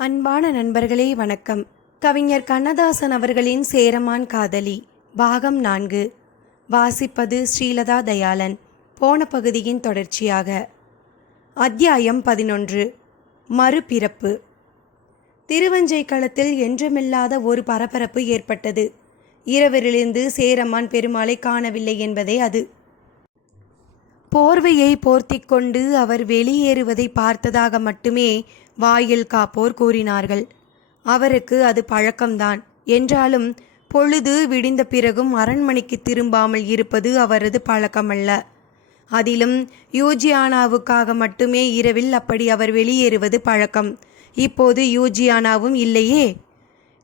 அன்பான நண்பர்களே வணக்கம். கவிஞர் கண்ணதாசன் அவர்களின் சேரமான் காதலி பாகம் நான்கு. வாசிப்பது ஸ்ரீலதா தயாளன். போன பகுதியின் தொடர்ச்சியாக. அத்தியாயம் பதினொன்று. மறுபிறப்பு. திருவஞ்சை களத்தில் என்றுமில்லாத ஒரு பரபரப்பு ஏற்பட்டது. இரவிலிருந்து சேரமான் பெருமாளை காணவில்லை என்பதே அது. போர்வையை போர்த்திக்கொண்டு அவர் வெளியேறுவதை பார்த்ததாக மட்டுமே வாயில் காப்போர் கூறினார்கள். அவருக்கு அது பழக்கம்தான். என்றாலும் பொழுது விடிந்த பிறகும் அரண்மனைக்கு திரும்பாமல் இருப்பது அவரது பழக்கமல்ல. அதிலும் யூஜியானாவுக்காக மட்டுமே இரவில் அப்படி அவர் வெளியேறுவது பழக்கம். இப்போது யூஜியானாவும் இல்லையே?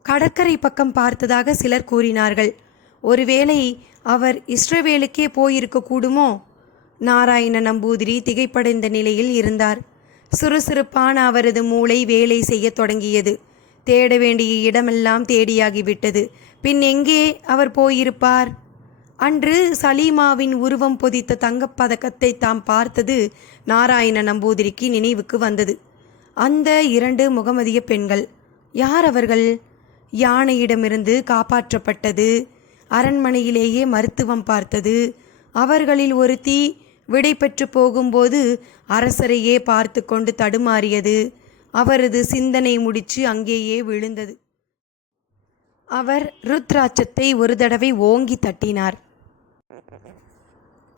கடற்கரை பக்கம் பார்த்ததாக சிலர் கூறினார்கள். ஒருவேளை அவர் இஸ்ரவேலுக்கே போயிருக்க கூடுமோ நாராயண நம்பூதிரி திகைப்படைந்த நிலையில் இருந்தார். சுறுசுறுப்பான அவரது மூளை வேலை செய்யத் தொடங்கியது. தேட வேண்டிய இடமெல்லாம் தேடியாகிவிட்டது. பின் எங்கே அவர் போயிருப்பார்? அன்று சலீமாவின் உருவம் பொதித்த தங்கப்பதக்கத்தை தாம் பார்த்தது நாராயண நம்பூதிரிக்கு நினைவுக்கு வந்தது. அந்த இரண்டு முகமதிய பெண்கள் யார் அவர்கள்? யானையிடமிருந்து காப்பாற்றப்பட்டது. அரண்மனையிலேயே மருத்துவம் பார்த்தது. அவர்களில் ஒருத்தி விடை பெற்று போகும்போது அரசரையே பார்த்து கொண்டு தடுமாறியது. அவரது சிந்தனை முடிச்சு அங்கேயே விழுந்தது. அவர் ருத்ராட்சத்தை ஒரு தடவை ஓங்கி தட்டினார்.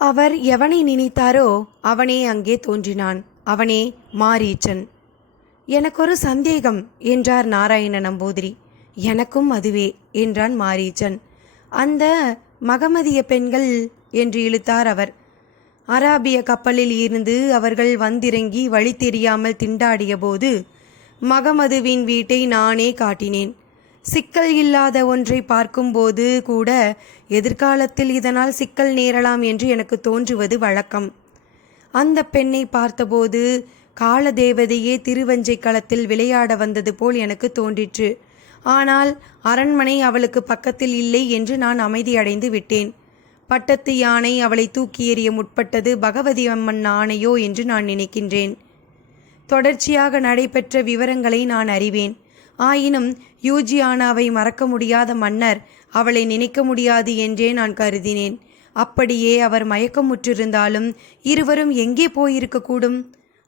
அவர் எவனை நினைத்தாரோ அவனே அங்கே தோன்றினான். அவனே மாரீச்சன். எனக்கொரு சந்தேகம் என்றார் நாராயண நம்பூதிரி. எனக்கும் அதுவே என்றான் மாரீச்சன். அந்த மகமதிய பெண்கள் என்று இழுத்தார் அவர். அராபிய கப்பலில் இருந்து அவர்கள் வந்திறங்கி வழி தெரியாமல் திண்டாடிய போது மகமதுவின் வீட்டை நானே காட்டினேன். சிக்கல் இல்லாத ஒன்றை பார்க்கும்போது கூட எதிர்காலத்தில் இதனால் சிக்கல் நேரலாம் என்று எனக்கு தோன்றுவது வழக்கம். அந்த பெண்ணை பார்த்தபோது காலதேவதையே திருவஞ்சை களத்தில் விளையாட வந்தது போல் எனக்கு தோன்றிற்று. ஆனால் அரண்மனை அவளுக்கு பக்கத்தில் இல்லை என்று நான் அமைதியடைந்து விட்டேன். பட்டத்து யானை அவளை தூக்கி எறிய முற்பட்டது பகவதி அம்மன் ஆணையோ? என்று நான் நினைக்கின்றேன். தொடர்ச்சியாக நடைபெற்ற விவரங்களை நான் அறிவேன். ஆயினும் யூஜியானாவை மறக்க முடியாத மன்னர் அவளை நினைக்க முடியாது என்றே நான் கருதினேன். அப்படியே அவர் மயக்கமுற்றிருந்தாலும் இருவரும் எங்கே போயிருக்கக்கூடும்?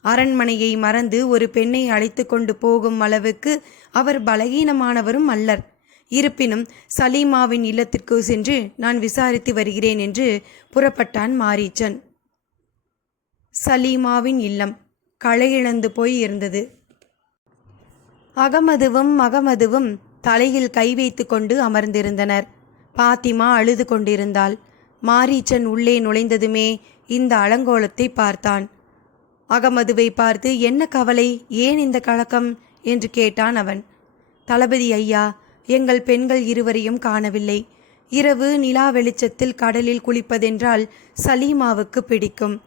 அரண்மனையை மறந்து ஒரு பெண்ணை அழைத்து கொண்டு போகும் அளவுக்கு அவர் பலகீனமானவரும் அல்லர். இருப்பினும் சலீமாவின் இல்லத்திற்கு சென்று நான் விசாரித்து வருகிறேன் என்று புறப்பட்டான் மாரீச்சன். சலீமாவின் இல்லம் களையிழந்து போய் இருந்தது. அகமதுவும் மகமதுவும் தலையில் கை வைத்து கொண்டு அமர்ந்திருந்தனர். பாத்திமா அழுது கொண்டிருந்தாள். மாரீச்சன் உள்ளே நுழைந்ததுமே இந்த அலங்கோலத்தை பார்த்தான். அகமதுவை பார்த்து என்ன கவலை? ஏன் இந்த கலக்கம்? என்று கேட்டான் அவன். தளபதி ஐயா எங்கள் பெண்கள் இருவரையும் காணவில்லை. இரவு நிலா வெளிச்சத்தில் கடலில் குளிப்பதென்றால் சலீமாவுக்கு பிடிக்கும்.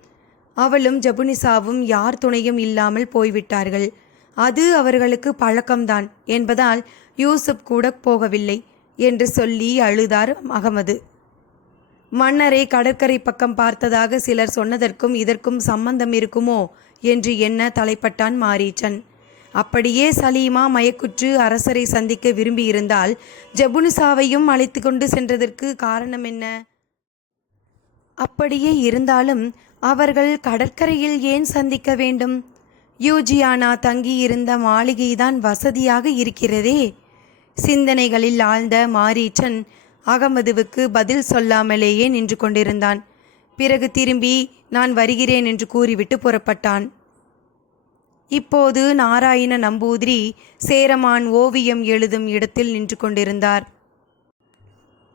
அவளும் ஜபுனிசாவும் யார் துணையும் இல்லாமல் போய்விட்டார்கள். அது அவர்களுக்கு பழக்கம்தான் என்பதால் யூசுப் கூட போகவில்லை என்று சொல்லி அழுதார் அகமது. மன்னரை கடற்கரை பக்கம் பார்த்ததாக சிலர் சொன்னதற்கும் இதற்கும் சம்பந்தம் இருக்குமோ என்று எண்ண தலைப்பட்டான் மாரீச்சன். அப்படியே சலீமா மயக்குற்று அரசரை சந்திக்க விரும்பியிருந்தால் ஜபுனுசாவையும் அழைத்து கொண்டு சென்றதற்கு காரணம் என்ன? அப்படியே இருந்தாலும் அவர்கள் கடற்கரையில் ஏன் சந்திக்க வேண்டும்? யூஜியானா தங்கியிருந்த மாளிகைதான் வசதியாக இருக்கிறதே. சிந்தனைகளில் ஆழ்ந்த மாரீச்சன் அகமதுவுக்கு பதில் சொல்லாமலேயே நின்று கொண்டிருந்தான். பிறகு திரும்பி நான் வருகிறேன் என்று கூறிவிட்டு புறப்பட்டான். இப்போது நாராயண நம்பூதிரி சேரமான் ஓவியம் எழுதும் இடத்தில் நின்று கொண்டிருந்தார்.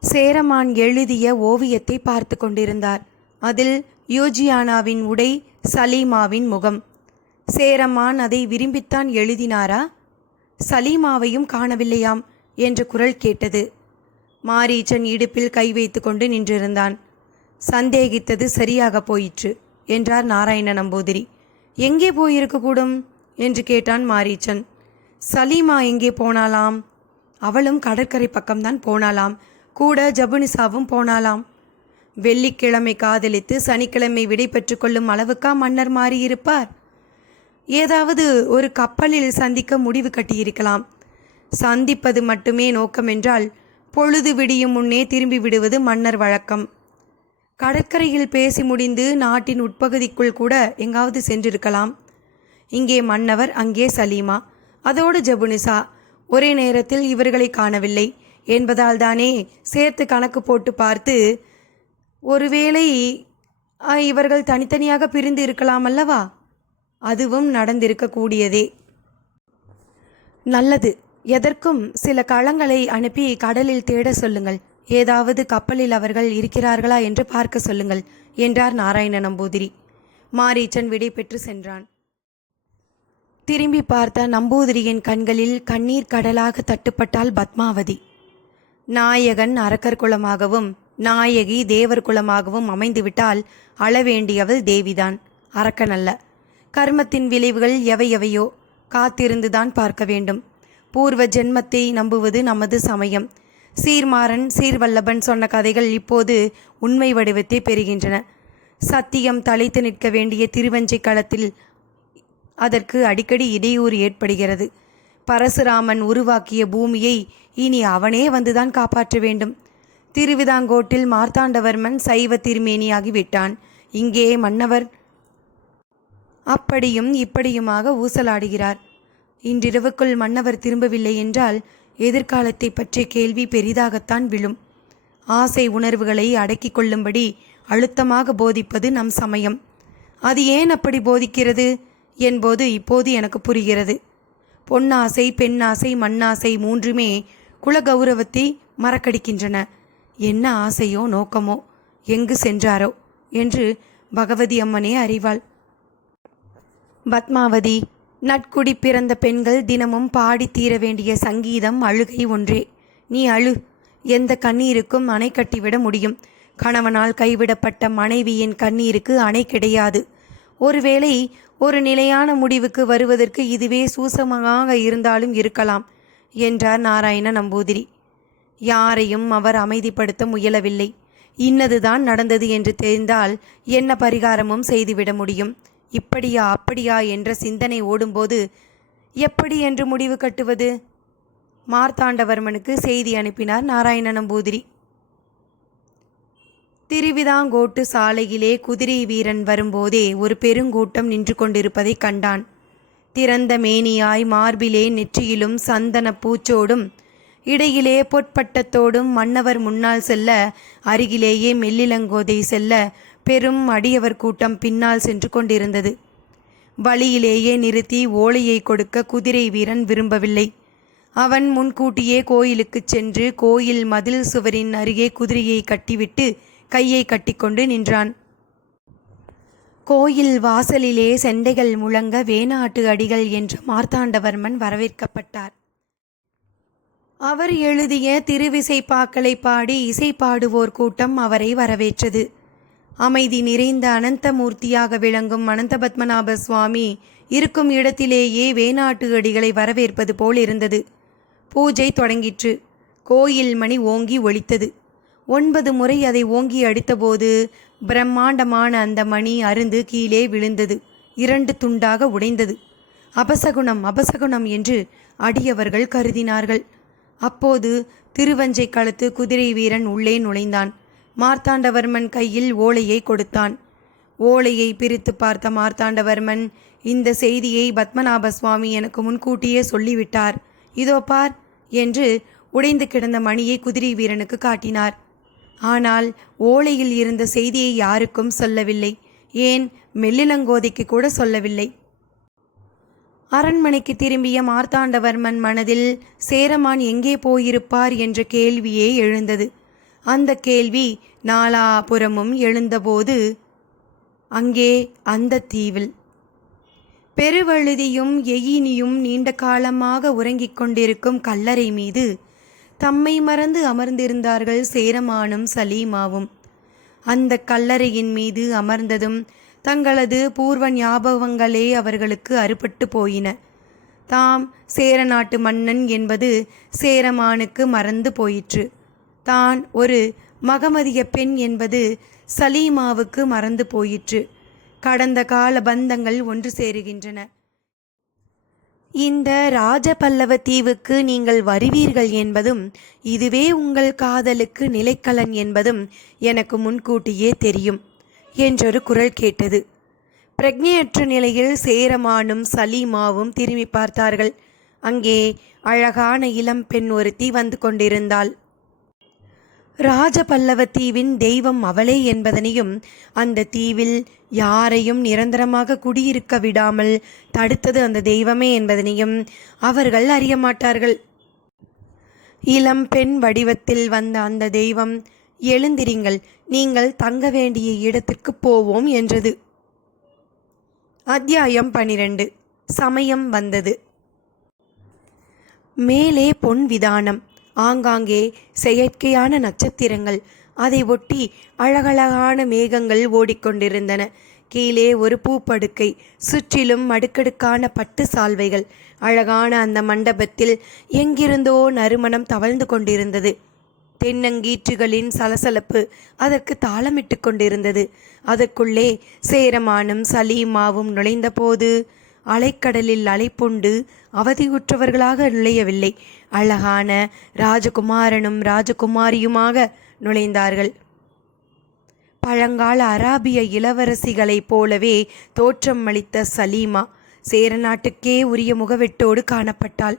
சேரமான் எழுதிய ஓவியத்தை பார்த்து கொண்டிருந்தார். அதில் யூஜியானாவின் உடை சலீமாவின் முகம். சேரமான் அதை விரும்பித்தான் எழுதினாரா? சலீமாவையும் காணவில்லையாம் என்ற குரல் கேட்டது. மாரீச்சன் இடுப்பில் கை வைத்து கொண்டு நின்றிருந்தான். சந்தேகித்தது சரியாக போயிற்று என்றார் நாராயண நம்பூதிரி. எங்கே போயிருக்கக்கூடும் என்று கேட்டான் மாரீச்சன். சலீமா எங்கே போனாலாம்? அவளும் கடற்கரை பக்கம்தான் போனாலாம். கூட ஜபுனிசாவும் போனாலாம். வெள்ளிக்கிழமை காதலித்து சனிக்கிழமை விடை கொள்ளும் அளவுக்கா மன்னர் மாறியிருப்பார்? ஏதாவது ஒரு கப்பலில் சந்திக்க முடிவு கட்டியிருக்கலாம். சந்திப்பது மட்டுமே நோக்கமென்றால் பொழுது விடியும் முன்னே திரும்பி விடுவது மன்னர் வழக்கம். கடற்கரையில் பேசி முடிந்து நாட்டின் உட்பகுதிக்குள் கூட எங்காவது சென்றிருக்கலாம். இங்கே மன்னவர் அங்கே சலீமா. அதோடு ஜபுனிசா ஒரே நேரத்தில் இவர்களை காணவில்லை என்பதால் தானே சேர்த்து கணக்கு போட்டு பார்த்து ஒருவேளை இவர்கள் தனித்தனியாக பிரிந்து இருக்கலாம் அல்லவா? அதுவும் நடந்திருக்கக்கூடியதே. நல்லது. எதற்கும் சில களங்களை அனுப்பி கடலில் தேட சொல்லுங்கள். ஏதாவது கப்பலில் அவர்கள் இருக்கிறார்களா என்று பார்க்க சொல்லுங்கள் என்றார் நாராயண நம்பூதிரி. மாரீச்சன் விடை பெற்று சென்றான். திரும்பி பார்த்த நம்பூதிரியின் கண்களில் கண்ணீர் கடலாக தட்டுப்பட்டாள் பத்மாவதி. நாயகன் அரக்கர் குலமாகவும் நாயகி தேவர் குலமாகவும் அமைந்துவிட்டால் அளவேண்டியவள் தேவிதான் அரக்கன் அல்ல. கர்மத்தின் விளைவுகள் எவை எவையோ காத்திருந்துதான் பார்க்க வேண்டும். பூர்வ ஜென்மத்தை நம்புவது நமது சமயம். சீர்மாறன் சீர்வல்லபன் சொன்ன கதைகள் இப்போது உண்மை வடிவத்தை பெறுகின்றன. சத்தியம் தலைத்து நிற்க வேண்டிய திருவஞ்சை களத்தில் அதற்கு அடிக்கடி இடையூறு ஏற்படுகிறது. பரசுராமன் உருவாக்கிய பூமியை இனி அவனே வந்துதான் காப்பாற்ற வேண்டும். திருவிதாங்கோட்டில் மார்த்தாண்டவர்மன் சைவ திருமேனியாகி விட்டான். இங்கே மன்னவர் அப்படியும் இப்படியுமாக ஊசலாடுகிறார். இன்றிரவுக்குள் மன்னவர் திரும்பவில்லை என்றால் எதிர்காலத்தை பற்றிய கேள்வி பெரிதாகத்தான் விழும். ஆசை உணர்வுகளை அடக்கிக் கொள்ளும்படி அழுத்தமாக போதிப்பது நம் சமயம். அது ஏன் அப்படி போதிக்கிறது? என்பது இப்போது எனக்கு புரிகிறது. பொன்னாசை பெண்ணாசை மண்ணாசை மூன்றுமே குலகௌரவத்தை மறக்கடிக்கின்றன. என்ன ஆசையோ நோக்கமோ எங்கு சென்றாரோ என்று பகவதி அம்மனே அறிவாள். பத்மாவதி நட்குடி பிறந்த பெண்கள் தினமும் பாடி தீர வேண்டிய சங்கீதம் அழுகை ஒன்றே. நீ அழு. எந்த கண்ணீருக்கும் அணை கட்டிவிட முடியும். கணவனால் கைவிடப்பட்ட மனைவியின் கண்ணீருக்கு அணை கிடையாது. ஒருவேளை ஒரு நிலையான முடிவுக்கு வருவதற்கு இதுவே சூசமாக இருந்தாலும் இருக்கலாம் என்றார் நாராயண நம்பூதிரி. யாரையும் அவர் அமைதிப்படுத்த முயலவில்லை. இன்னதுதான் நடந்தது என்று தெரிந்தால் என்ன பரிகாரமும் செய்துவிட முடியும். இப்படியா அப்படியா என்ற சிந்தனை ஓடும்போது எப்படி என்று முடிவு கட்டுவது? மார்த்தாண்டவர்மனுக்கு செய்தி அனுப்பினார் நாராயண நம்பூதிரி திருவிதாங்கோட்டு சாலையிலே குதிரை வீரன் வரும்போதே ஒரு பெருங்கூட்டம் நின்று கொண்டிருப்பதை கண்டான். திறந்த மேனியாய் மார்பிலே நெற்றியிலும் சந்தன பூச்சோடும் இடையிலே பொற்பட்டத்தோடும் மன்னவர் முன்னால் செல்ல அருகிலேயே மெல்லிலங்கோதை செல்ல பெரும் அடியவர் கூட்டம் பின்னால் சென்று கொண்டிருந்தது. வழியிலேயே நிறுத்தி ஓலையை கொடுக்க குதிரை வீரன் விரும்பவில்லை. அவன் முன்கூட்டியே கோயிலுக்குச் சென்று கோயில் மதில் சுவரின் அருகே குதிரையை கட்டிவிட்டு கையை கட்டிக்கொண்டு நின்றான். கோயில் வாசலிலே செண்டைகள் முழங்க வேணாட்டு அடிகள் என்று மார்த்தாண்டவர்மன் வரவேற்கப்பட்டார். அவர் எழுதிய திருவிசைப்பாக்களை பாடி இசை பாடுவோர் கூட்டம் அவரை வரவேற்றது. அமைதி நிறைந்த அனந்தமூர்த்தியாக விளங்கும் அனந்தபத்மநாப சுவாமி இருக்கும் இடத்திலேயே வேணாட்டு அடிகளை வரவேற்பது போல் இருந்தது. பூஜை தொடங்கிற்று. கோயில் மணி ஓங்கி ஒழித்தது ஒன்பது முறை அதை ஓங்கி அடித்தபோது பிரம்மாண்டமான அந்த மணி அருந்து கீழே விழுந்தது. இரண்டு துண்டாக உடைந்தது. அபசகுணம் அபசகுணம் என்று அடியவர்கள் கருதினார்கள். அப்போது திருவஞ்சை களத்து குதிரை வீரன் உள்ளே நுழைந்தான். மார்த்தாண்டவர்மன் கையில் ஓலையை கொடுத்தான். ஓலையை பிரித்து பார்த்த மார்த்தாண்டவர்மன் இந்த செய்தியை பத்மநாப சுவாமி எனக்கு முன்கூட்டியே சொல்லிவிட்டார். இதோ பார் என்று உடைந்து கிடந்த மணியை குதிரை வீரனுக்கு காட்டினார். ஆனால் ஓலையில் இருந்த செய்தியை யாருக்கும் சொல்லவில்லை. ஏன்? மெல்லிலங்கோதைக்கு கூட சொல்லவில்லை. அரண்மனைக்கு திரும்பிய மார்த்தாண்டவர்மன் மனதில் சேரமான் எங்கே போயிருப்பார்? என்ற கேள்வியே எழுந்தது. அந்த கேள்வி நாலாபுறமும் எழுந்தபோது அங்கே அந்த தீவில். பெருவழுதியும் எயினியும் நீண்ட காலமாக உறங்கிக் கொண்டிருக்கும் கல்லறை மீது தம்மை மறந்து அமர்ந்திருந்தார்கள் சேரமானும் சலீமாவும். அந்த கல்லறையின் மீது அமர்ந்ததும் தங்களது பூர்வ ஞாபகங்களே அவர்களுக்கு அறுபட்டு போயின. தாம் சேர நாட்டு மன்னன் என்பது சேரமானுக்கு மறந்து போயிற்று. தான் ஒரு மகமதிய பெண் என்பது சலீமாவுக்கு மறந்து போயிற்று. கடந்த கால பந்தங்கள் ஒன்று சேருகின்றன. இந்த ராஜபல்லவ தீவுக்கு நீங்கள் வருவீர்கள் என்பதும் இதுவே உங்கள் காதலுக்கு நிலைக்கலன் என்பதும் எனக்கு முன்கூட்டியே தெரியும் என்றொரு குரல் கேட்டது. பிரக்ஞையற்ற நிலையில் சேரமானும் சலீமாவும் திரும்பி பார்த்தார்கள். அங்கே அழகான இளம் பெண் ஒருத்தி வந்து கொண்டிருந்தாள். ராஜபல்லவ தீவின் தெய்வம் அவளே என்பதனையும் அந்த தீவில் யாரையும் நிரந்தரமாக குடியிருக்க விடாமல் தடுத்தது அந்த தெய்வமே என்பதனையும் அவர்கள் அறிய மாட்டார்கள். இளம் பெண் வடிவத்தில் வந்த அந்த தெய்வம் எழுந்திரிங்கள் நீங்கள் தங்க வேண்டிய இடத்துக்கு போவோம் என்றது. அத்தியாயம் பனிரெண்டு. சமயம் வந்தது. மேலே பொன் விதானம். ஆங்காங்கே செயற்கையான நட்சத்திரங்கள். அதை ஒட்டி அழகழகான மேகங்கள் ஓடிக்கொண்டிருந்தன. கீழே ஒரு பூப்படுக்கை சுற்றிலும் அடுக்கடுக்கான பட்டு சால்வைகள். அழகான அந்த மண்டபத்தில் எங்கிருந்தோ நறுமணம் தவழ்ந்து கொண்டிருந்தது. தென்னங்கீற்றுகளின் சலசலப்பு அதற்கு தாளமிட்டு கொண்டிருந்தது. அதற்குள்ளே சேரமானும் சலீமாவும் நுழைந்தபோது அலைக்கடலில் அலைப்புண்டு அவதியுற்றவர்களாக நுழையவில்லை அழகான ராஜகுமாரனும் ராஜகுமாரியுமாக நுழைந்தார்கள். பழங்கால அராபிய இளவரசிகளைப் போலவே தோற்றம் அளித்த சலீமா சேர நாட்டுக்கே உரிய முகவெட்டோடு காணப்பட்டாள்.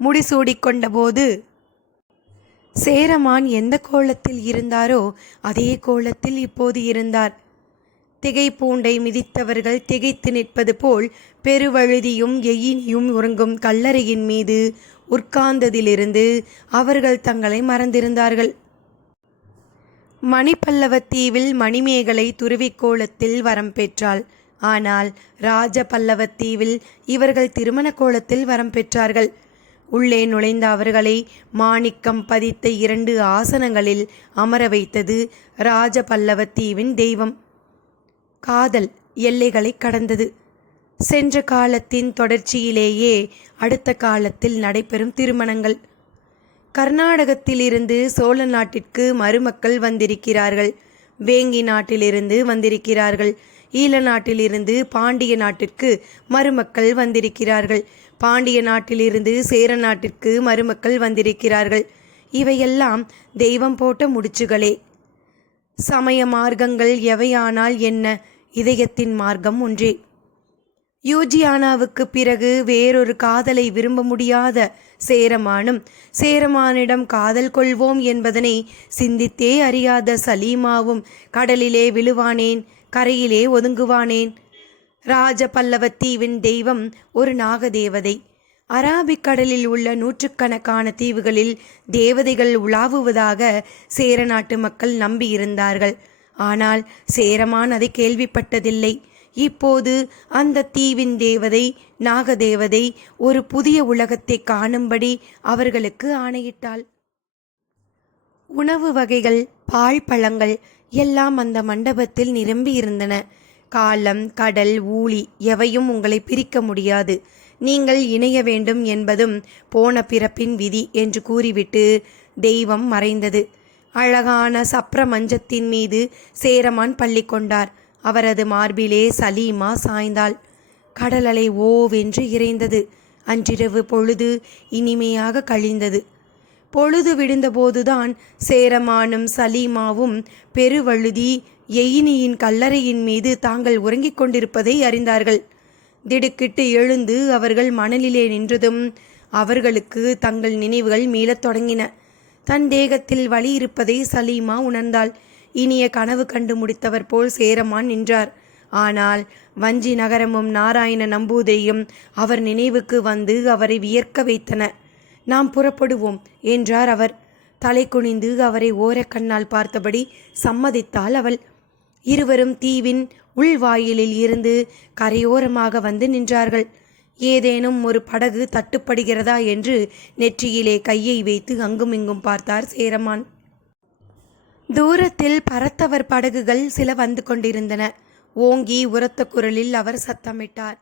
முடிசூடிக்கொண்டபோது சேரமான் எந்த கோலத்தில் இருந்தாரோ அதே கோலத்தில் இப்போது இருந்தார். திகைப்பூண்டை மிதித்தவர்கள் திகைத்து நிற்பது போல் பெருவழுதியும் எயினியும் உறங்கும் கல்லறையின் மீது உட்கார்ந்ததிலிருந்து அவர்கள் தங்களை மறந்திருந்தார்கள். மணிப்பல்லவத்தீவில் மணிமேகலை துருவிக்கோலத்தில் வரம் பெற்றாள். ஆனால் ராஜ பல்லவத்தீவில் இவர்கள் திருமண கோலத்தில் வரம் பெற்றார்கள். உள்ளே நுழைந்த அவர்களை மாணிக்கம் பதித்த இரண்டு ஆசனங்களில் அமர வைத்தது ராஜ பல்லவத்தீவின் தெய்வம். காதல் எல்லைகளை கடந்தது. சென்ற காலத்தின் தொடர்ச்சியிலேயே அடுத்த காலத்தில் நடைபெறும் திருமணங்கள். கர்நாடகத்திலிருந்து சோழ நாட்டிற்கு மருமக்கள் வந்திருக்கிறார்கள். வேங்கி நாட்டிலிருந்து வந்திருக்கிறார்கள். ஈழ நாட்டிலிருந்து பாண்டிய நாட்டிற்கு மருமக்கள் வந்திருக்கிறார்கள். பாண்டிய நாட்டிலிருந்து சேர நாட்டிற்கு மருமக்கள் வந்திருக்கிறார்கள். இவையெல்லாம் தெய்வம் போட்ட முடிச்சுகளே. சமய மார்க்கங்கள் எவையானால் என்ன? இதயத்தின் மார்க்கம் ஒன்றே. யூஜியானாவுக்கு பிறகு வேறொரு காதலை விரும்ப முடியாத சேரமானும் சேரமானிடம் காதல் கொள்வோம் என்பதனை சிந்தித்தே அறியாத சலீமாவும் கடலிலே விழுவானேன் கரையிலே ஒதுங்குவானேன். ராஜ பல்லவத்தீவின் தெய்வம் ஒரு நாகதேவதை. அராபிக் கடலில் உள்ள நூற்றுக்கணக்கான தீவுகளில் தேவதைகள் உலாவுவதாக சேர நாட்டு மக்கள் நம்பியிருந்தார்கள். ஆனால் சேரமான் அதை கேள்விப்பட்டதில்லை. இப்போது அந்த தீவின் தேவதை நாகதேவதை ஒரு புதிய உலகத்தை காணும்படி அவர்களுக்கு ஆணையிட்டாள். உணவு வகைகள் பால் பழங்கள் எல்லாம் அந்த மண்டபத்தில் நிரம்பி இருந்தன காலம் கடல் ஊழி எவையும் உங்களை பிரிக்க முடியாது. நீங்கள் இணைய வேண்டும் என்பதும் போன பிறப்பின் விதி என்று கூறிவிட்டு தெய்வம் மறைந்தது. அழகான சப்ர மஞ்சத்தின் மீது சேரமான் பள்ளி கொண்டார். அவரது மார்பிலே சலீமா சாய்ந்தாள். கடலலை ஓவென்று இறைந்தது. அன்றிரவு பொழுது இனிமையாக கழிந்தது. பொழுது விடுந்தபோதுதான் சேரமானும் சலீமாவும் பெருவழுதி எயினியின் கல்லறையின் மீது தாங்கள் உறங்கிக் கொண்டிருப்பதை அறிந்தார்கள். திடுக்கிட்டு எழுந்து அவர்கள் மணலிலே நின்றதும் அவர்களுக்கு தங்கள் நினைவுகள் மீளத் தொடங்கின. தன் தேகத்தில் வலி இருப்பதை சலீமா உணர்ந்தாள். இனிய கனவு கண்டு முடித்தவர் போல் சேரமான் நின்றார். ஆனால் வஞ்சி நகரமும் நாராயண நம்பூதிரியும் அவர் நினைவுக்கு வந்து அவரை வியர்க்க வைத்தன. நாம் புறப்படுவோம் என்றார் அவர். தலை குனிந்து அவரை ஓரக்கண்ணால் பார்த்தபடி சம்மதித்தாள் அவள். இருவரும் தீவின் உள்வாயிலில் இருந்து கரையோரமாக வந்து நின்றார்கள். ஏதேனும் ஒரு படகு தட்டுப்படுகிறதா என்று நெற்றியிலே கையை வைத்து அங்குமிங்கும் பார்த்தார் சேரமான். தூரத்தில் பறத்தவர் படகுகள் சில வந்து கொண்டிருந்தன. ஓங்கி உரத்த குரலில் அவர் சத்தமிட்டார்.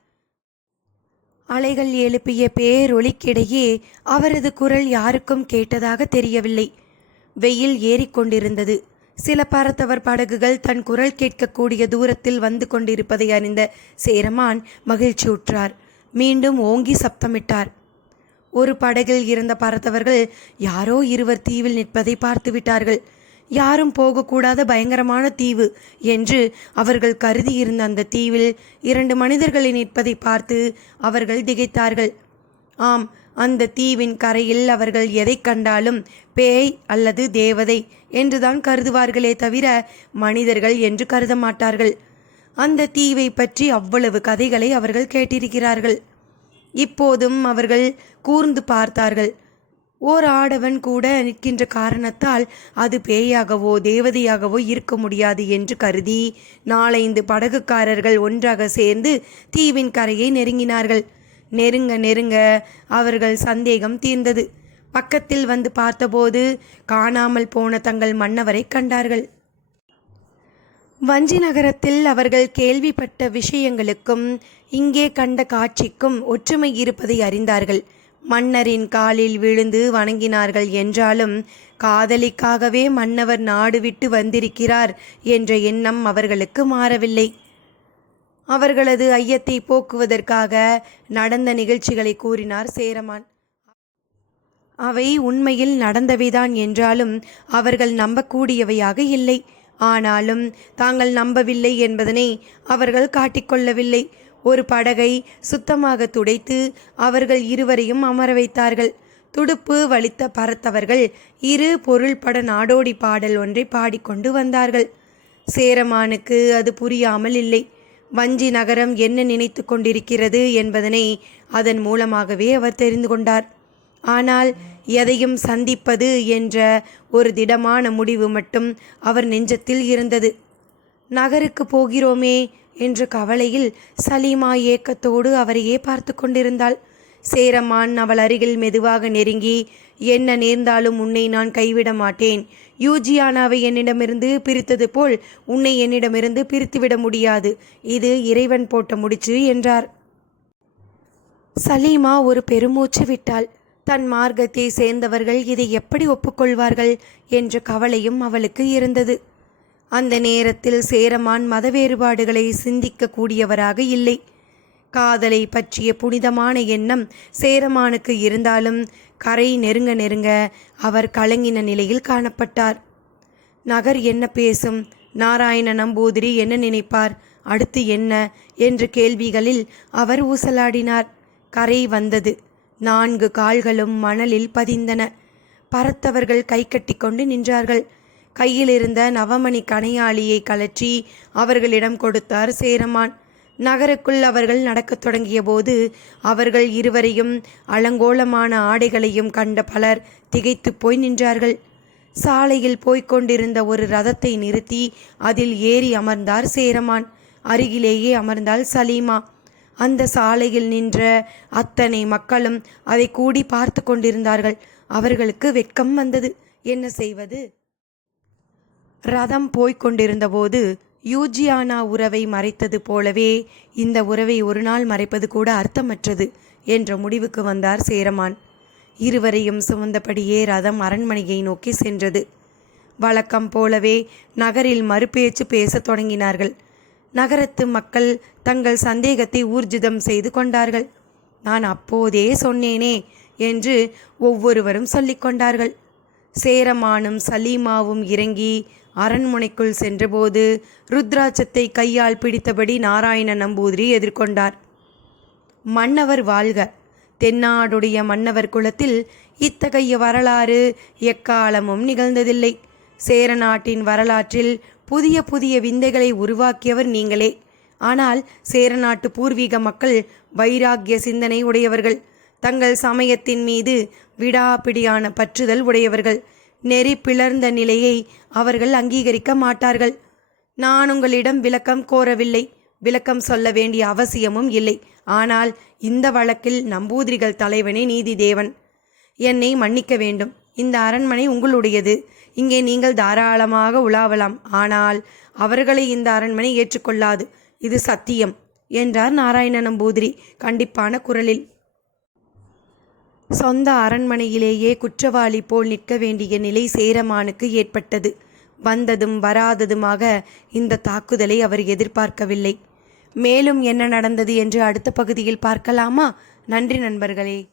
அலைகள் எழுப்பிய பேரொலிக்கிடையே அவரது குரல் யாருக்கும் கேட்டதாக தெரியவில்லை. வெயில் ஏறிக்கொண்டிருந்தது. சில பறத்தவர் படகுகள் தன் குரல் கேட்கக்கூடிய தூரத்தில் வந்து கொண்டிருப்பதை அறிந்த சேரமான் மகிழ்ச்சியுற்றார் மீண்டும் ஓங்கி சப்தமிட்டார். ஒரு படகில் இருந்த பறத்தவர்கள் யாரோ இருவர் தீவில் நிற்பதை பார்த்து விட்டார்கள். யாரும் போகக்கூடாத பயங்கரமான தீவு என்று அவர்கள் கருதி இருந்த அந்த தீவில் இரண்டு மனிதர்களை நிற்பதை பார்த்து அவர்கள் திகைத்தார்கள். ஆம் அந்த தீவின் கரையில் அவர்கள் எதைக் கண்டாலும் பேய் அல்லது தேவதை என்றுதான் கருதுவார்களே தவிர மனிதர்கள் என்று கருத மாட்டார்கள். அந்த தீவை பற்றி அவ்வளவு கதைகளை அவர்கள் கேட்டிருக்கிறார்கள். இப்போதும் அவர்கள் கூர்ந்து பார்த்தார்கள். ஓர் ஆடவன் கூட நிற்கின்ற காரணத்தால் அது பேயாகவோ தேவதையாகவோ இருக்க முடியாது என்று கருதி நாலைந்து படகுக்காரர்கள் ஒன்றாக சேர்ந்து தீவின் கரையை நெருங்கினார்கள். நெருங்க நெருங்க அவர்கள் சந்தேகம் தீர்ந்தது. பக்கத்தில் வந்து பார்த்தபோது காணாமல் போன தங்கள் மன்னவரை கண்டார்கள். வஞ்சி நகரத்தில் அவர்கள் கேள்விப்பட்ட விஷயங்களுக்கும் இங்கே கண்ட காட்சிக்கும் ஒற்றுமை இருப்பதை அறிந்தார்கள். மன்னரின் காலில் விழுந்து வணங்கினார்கள் என்றாலும் காதலிக்காகவே மன்னவர் நாடு விட்டு வந்திருக்கிறார் என்ற எண்ணம் அவர்களுக்கு மாறவில்லை. அவர்களது ஐயத்தை போக்குவதற்காக நடந்த நிகழ்ச்சிகளை கூறினார் சேரமான். அவை உண்மையில் நடந்தவைதான் என்றாலும் அவர்கள் நம்பக்கூடியவையாக இல்லை. ஆனாலும் தாங்கள் நம்பவில்லை என்பதனை அவர்கள் காட்டிக்கொள்ளவில்லை ஒரு படகை சுத்தமாக துடைத்து அவர்கள் இருவரையும் அமர வைத்தார்கள். துடுப்பு வலித்த பறத்தவர்கள் இரு பொருள்பட நாடோடி பாடல் ஒன்றை பாடிக்கொண்டு வந்தார்கள். சேரமானுக்கு அது புரியாமல் இல்லை. வஞ்சி நகரம் என்ன நினைத்து கொண்டிருக்கிறது என்பதனை அதன் மூலமாகவே அவர் தெரிந்து கொண்டார். ஆனால் எதையும் சந்திப்பது என்ற ஒரு திடமான முடிவு மட்டும் அவர் நெஞ்சத்தில் இருந்தது. நகருக்கு போகிறோமே என்ற கவலையில் சலீமா ஏக்கத்தோடு அவரையே பார்த்து கொண்டிருந்தாள். சேரமான் அவள் அருகில் மெதுவாக நெருங்கி என்ன நேர்ந்தாலும் உன்னை நான் கைவிட மாட்டேன். யூஜியானாவை என்னிடமிருந்து பிரித்தது போல் உன்னை என்னிடமிருந்து பிரித்துவிட முடியாது. இது இறைவன் போட்ட முடிச்சு என்றார். சலீமா ஒரு பெருமூச்சு விட்டாள். தன் மார்க்கத்தை சேர்ந்தவர்கள் இதை எப்படி ஒப்புக்கொள்வார்கள் என்ற கவலையும் அவளுக்கு இருந்தது. அந்த நேரத்தில் சேரமான் மத வேறுபாடுகளை சிந்திக்க கூடியவராக இல்லை. காதலை பற்றிய புனிதமான எண்ணம் சேரமானுக்கு இருந்தாலும் கரை நெருங்க நெருங்க அவர் கலங்கின நிலையில் காணப்பட்டார். நகர் என்ன பேசும்? நாராயண நம்பூதிரி என்ன நினைப்பார்? அடுத்து என்ன? என்று கேள்விகளில் அவர் ஊசலாடினார். கரை வந்தது. நான்கு கால்களும் மணலில் பதிந்தன. பறத்தவர்கள் கை கட்டி கொண்டு நின்றார்கள். கையிலிருந்த நவமணி கணையாளியை கலற்றி அவர்களிடம் கொடுத்தார் சேரமான். நகருக்குள் அவர்கள் நடக்கத் தொடங்கிய போது அவர்கள் இருவரையும் அலங்கோலமான ஆடைகளையும் கண்ட பலர் திகைத்து போய் நின்றார்கள். சாலையில் போய்க்கொண்டிருந்த ஒரு ரதத்தை நிறுத்தி அதில் ஏறி அமர்ந்தார் சேரமான். அருகிலேயே அமர்ந்தாள் சலீமா. அந்த சாலையில் நின்ற அத்தனை மக்களும் அதை கூடி பார்த்து கொண்டிருந்தார்கள். அவர்களுக்கு வெட்கம் வந்தது. என்ன செய்வது? ரதம் போய்க் கொண்டிருந்தபோது யூஜியானா உறவை மறைத்தது போலவே இந்த உறவை ஒரு நாள் மறைப்பது கூட அர்த்தமற்றது என்ற முடிவுக்கு வந்தார் சேரமான். இருவரையும் சுமந்தபடியே ரதம் அரண்மனையை நோக்கி சென்றது. வழக்கம் போலவே நகரில் மறுபேச்சு பேசத் தொடங்கினார்கள். நகரத்து மக்கள் தங்கள் சந்தேகத்தை ஊர்ஜிதம் செய்து கொண்டார்கள். நான் அப்போதே சொன்னேனே என்று ஒவ்வொருவரும் சொல்லிக்கொண்டார்கள் சேரமானும் சலீமாவும் இறங்கி அரண்முனைக்குள் சென்றபோது ருத்ராட்சத்தை கையால் பிடித்தபடி நாராயண நம்பூதிரி எதிர்கொண்டார். மன்னவர் வாழ்க. தென்னாடுடைய மன்னவர் குலத்தில் இத்தகைய வரலாறு எக்காலமும் நிகழ்ந்ததில்லை. சேர நாட்டின் வரலாற்றில் புதிய புதிய விந்தைகளை உருவாக்கியவர் நீங்களே. ஆனால் சேரநாட்டு பூர்வீக மக்கள் வைராக்கிய சிந்தனை உடையவர்கள். தங்கள் சமயத்தின் மீது விடாப்பிடியான பற்றுதல் உடையவர்கள். நெறி பிளர்ந்த நிலையை அவர்கள் அங்கீகரிக்க மாட்டார்கள். நான் உங்களிடம் விளக்கம் கோரவில்லை. விளக்கம் சொல்ல வேண்டிய அவசியமும் இல்லை. ஆனால் இந்த வழக்கில் நம்பூதிரிகள் தலைவனே நீதி தேவன் என்னை மன்னிக்க வேண்டும். இந்த அரண்மனை உங்களுடையது. இங்கே நீங்கள் தாராளமாக உலாவலாம். ஆனால் அவர்களை இந்த அரண்மனை ஏற்றுக்கொள்ளாது. இது சத்தியம் என்றார் நாராயண நம்பூதிரி கண்டிப்பான குரலில். சொந்த அரண்மனையிலேயே குற்றவாளி போல் நிற்க வேண்டிய நிலை சேரமானுக்கு ஏற்பட்டது. வந்ததும் வராததுமாக இந்த தாக்குதலை அவர் எதிர்பார்க்கவில்லை. மேலும் என்ன நடந்தது என்று அடுத்த பகுதியில் பார்க்கலாமா? நன்றி நண்பர்களே.